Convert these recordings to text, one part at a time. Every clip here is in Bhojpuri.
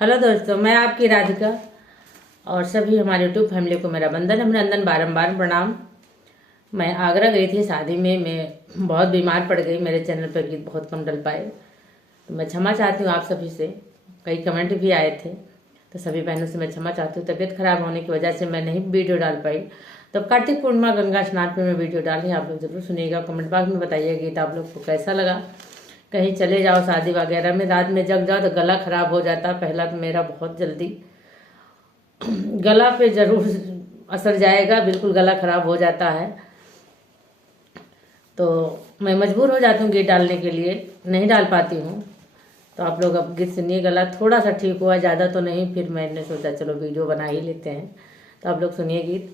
हेलो दोस्तों, मैं आपकी राधिका और सभी हमारे यूट्यूब फैमिली को मेरा वंदन अभिनंदन बारंबार प्रणाम। मैं आगरा गई थी शादी में। मैं बहुत बीमार पड़ गई। मेरे चैनल पर गीत बहुत कम डल पाए, तो मैं क्षमा चाहती हूँ आप सभी से। कई कमेंट भी आए थे, तो सभी बहनों से मैं क्षमा चाहती हूँ। तबीयत खराब होने की वजह से मैं नहीं वीडियो डाल पाई। तो कार्तिक पूर्णिमा गंगा स्नान पर मैं वीडियो डाली, आप लोग जरूर सुनिएगा। कमेंट बॉक्स में बताइए गीत आप लोग को कैसा लगा। कहीं चले जाओ शादी वगैरह में, रात में जग जाओ तो गला खराब हो जाता। पहला तो मेरा बहुत जल्दी गला पे जरूर असर जाएगा, बिल्कुल गला खराब हो जाता है। तो मैं मजबूर हो जाती हूँ गीत डालने के लिए, नहीं डाल पाती हूँ। तो आप लोग अब गीत सुनिए। गला थोड़ा सा ठीक हुआ, ज़्यादा तो नहीं। फिर मैंने सोचा चलो वीडियो बना ही लेते हैं। तो आप लोग सुनिए गीत।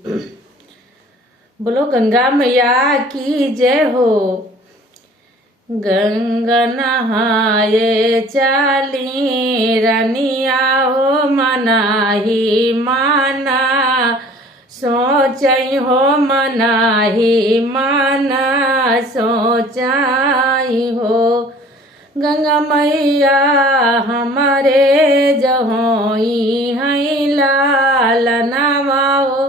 बोलो गंगा मैया की जय हो। गंगा नहाए चाली रनिया हो मनाही माना, सोचई हो मनाही माना सोचाई हो। गंगा मैया हमारे जहोई हैं लाल नवाओ,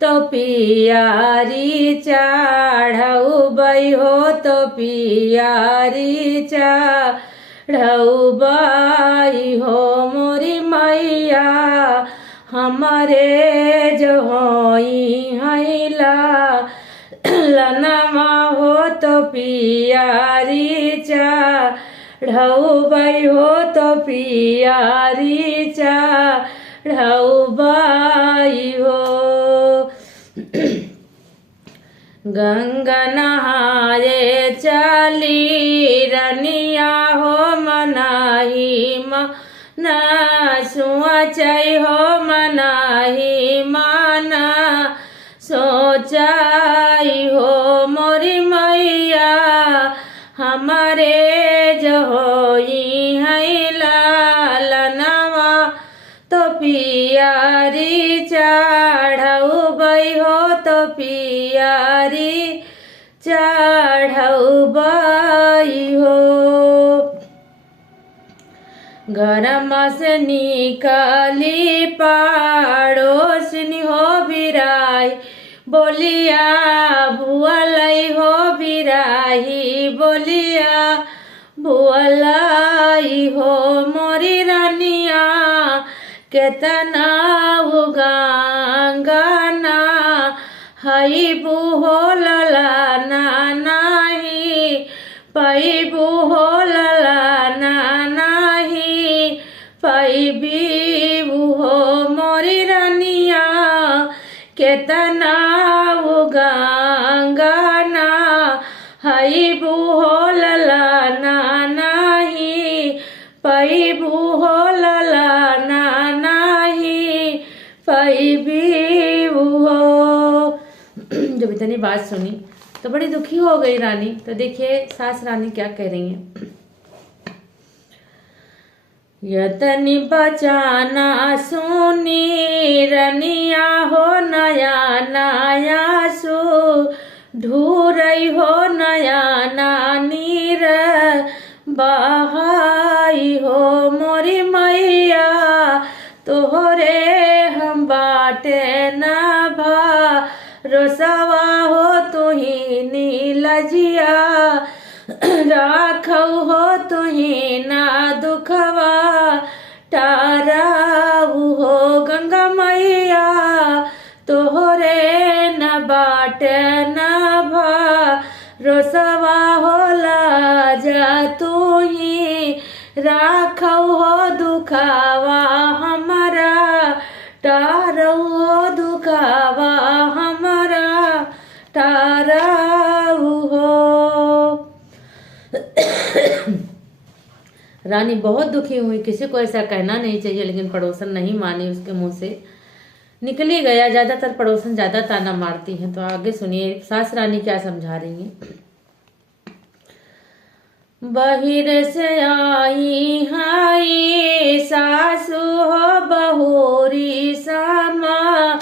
तो पियारी चढ़ऊ बई हो, तो पियारी चढ़ऊ बई हो। मोरी मैया हमारे जो होई हैं लनमा हो, तो पियारी चढ़ऊ बई हो, तो पियारी चढ़ऊ बई हो। गंगा नहाए चली रनिया हो मनाही माना, सोचई हो मनाही माना सोचाई हो। मोरी मैया हमारे जो होई हैं लाल नवा, तो पियारी चढ़ऊ बई हो, तो पियारी चढ़ऊ बई हो। घर से निकली पड़ोसनी हो बिराई, बोलिया बुअलई हो बिराही, बोलिया बुअलई हो। मोरी रानिया केतना गंगाना हई बुहो ललाना नाही, पई बुहो ललाना नाही, पई भी बुहो। मोरी रानिया केतना गंगाना हई बुहो ललाना नाही, पई बुहो ललाना नाही, पई भी बुहो। जब इतनी बात सुनी तो बड़ी दुखी हो गई रानी। तो देखिए सास रानी क्या कह रही हैं। यतनी बचाना सुनी रनिया हो, नया नया सु ढूरई हो, नया नीर बहाई हो। मोरी मैया तोहरे हम बाटे ना भरोसवा हो, तुही नीलजिया राखऊ हो, तुही ना दुखवा टाराऊ हो। गंगा मैया तोहरे न बाटे न भरोसवा हो, लाजा तुही राखऊ हो, दुखावा हमारा टारऊ हो, दुखावा हमारा टारऊ हो। रानी बहुत दुखी हुई। किसी को ऐसा कहना नहीं चाहिए, लेकिन पड़ोसन नहीं मानी, उसके मुंह से निकली गया। ज्यादातर पड़ोसन ज्यादा ताना मारती हैं। तो आगे सुनिए सास रानी क्या समझा रही हैं। बहिर से आई हाई सासु हो बहुरी सामा,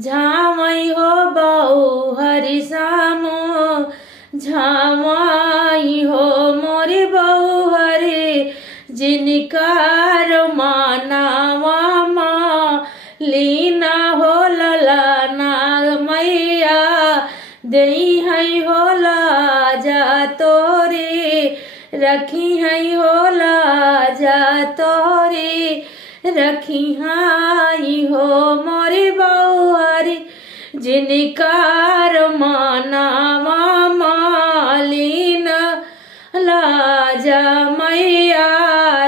झामई हो बहु हरि सामो झामाई हो। मोरी बहु हरि जिनकार माना देई है हो लाजा तोरे, रखी है हो लाजा तोरे, रखी हाई हो मोरी बउहरी, जिनकार मानावा मालिन, लाजा मैया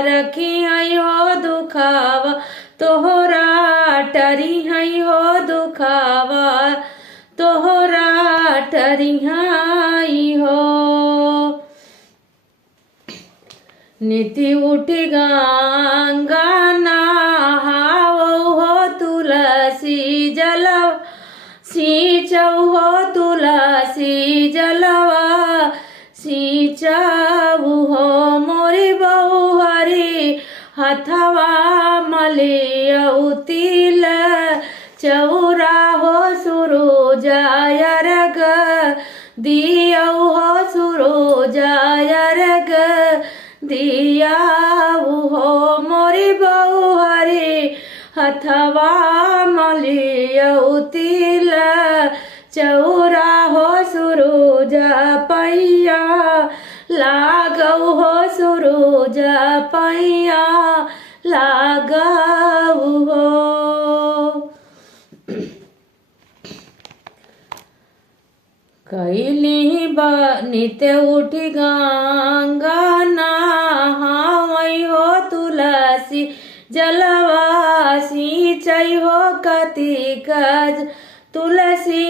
रखी है हो दुखावा तोहरा, टरी है हो दुखावा तोहरा, टरी हाई हो। नीति उठी गंगा नहावो हो तुलसी जलवा, सिंचऊ हो तुलसी जलवा, सिंचऊ हो मोरी बउहरी, हथवा मलियऊ तिल चौरा हो सूरज अर्घ, दियऊ हो सूरज अर्घ, दियाऊ हो मोरी बउहरी, हथवा मलियऊ तिल चौरा हो सूरज पैया, लागऊ हो सूरज पैया, लागऊ हो। कैली नित उठी गंगा नहावई हो तुलसी जलवा, सिंचई हो कतिक तुलसी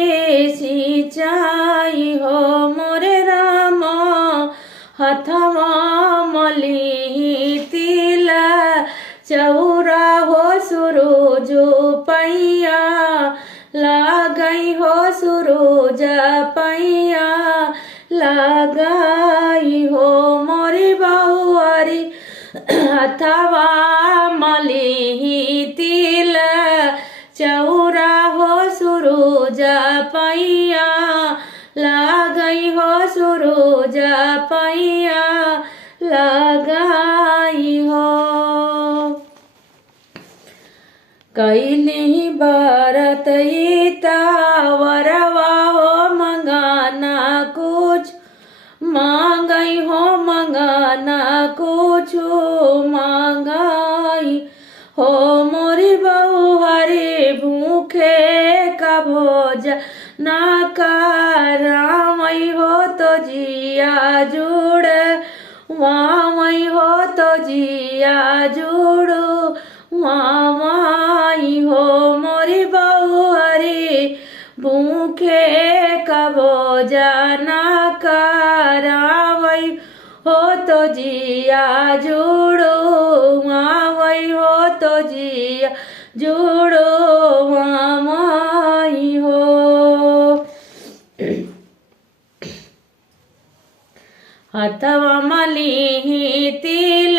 सिंचाई हो मोरे राम, हथवा मली तिल चौरा हो सूरज पैया, लागई हो सूरज पैया, लागई हो मोरी बउहरी, हथवा मली तिल चौरा हो सूरज पैया, लागई हो सूरज पैया, लागई हो। कैली बरत वरवा हो मंगाना कुछ, मांगई हो मंगाना कुछ, मांगई हो मोरी बउहरी, भूखे का भोज ना करावई हो तो जिया जुड़, वावई हो तो जिया जुड़, वावई हो मोरी बउहरी, भूखे का भोज ना करावई हो तो जिया जुड़ो, वावई हो तो जिया जुड़ो, वावई हो। हथवा मली तिल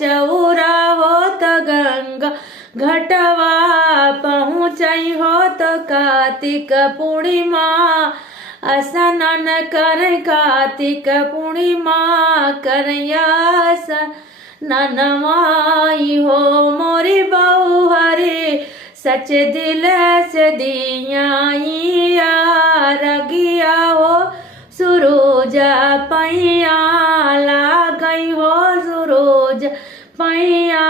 चौरा हो तो गंगा घटवा, पहुँचई हो तो कार्तिक पूर्णिमा, स्नान कर कार्तिक पूर्णिमा, करयास ननवाई हो मोरी बउहरी, सच दिल से दिया रगिया हो सूरज पैया, लागई हो सूरज पैया,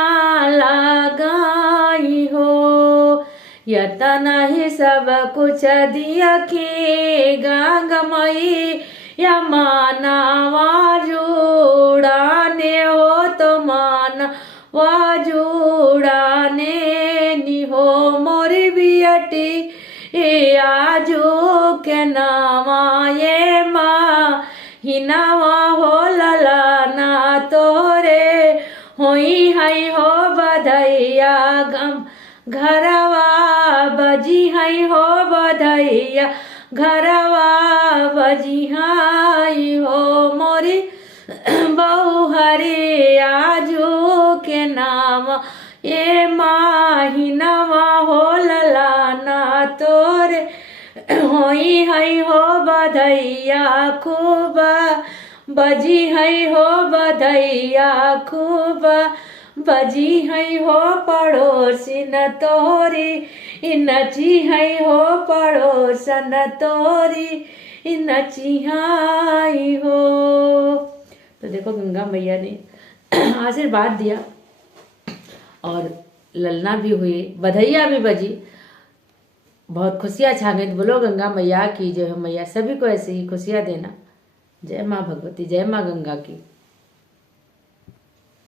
लागई हो। यतन ही सब कुछ दिया के गंगमयी, या मानवा जुड़ाने हो तो मानवा जुड़ाने नि हो मोरी बियटी, आजू के नामा ये माँ हिनावा हो ललाना तोरे, होई हई हो बधैया गम घरवा, बजी हई हो बधैया घरवा, बजी हई हो मोरी बउहरी, आजू के नाम ये माहिनवा हो ललाना तोरे, होई हई हो बधैया खूब, बजी हई हो बधैया खूब, बजी हई हो पड़ोसी न तोरी, नची है हो पड़ोसन तोरी नची हाई हो। तो देखो गंगा मैया ने आशीर्वाद दिया और ललना भी हुई, बधैया भी बजी, बहुत खुशियाँ छा गई। तो बोलो गंगा मैया की जय हो। मैया सभी को ऐसे ही खुशियाँ देना। जय माँ भगवती, जय माँ गंगा की।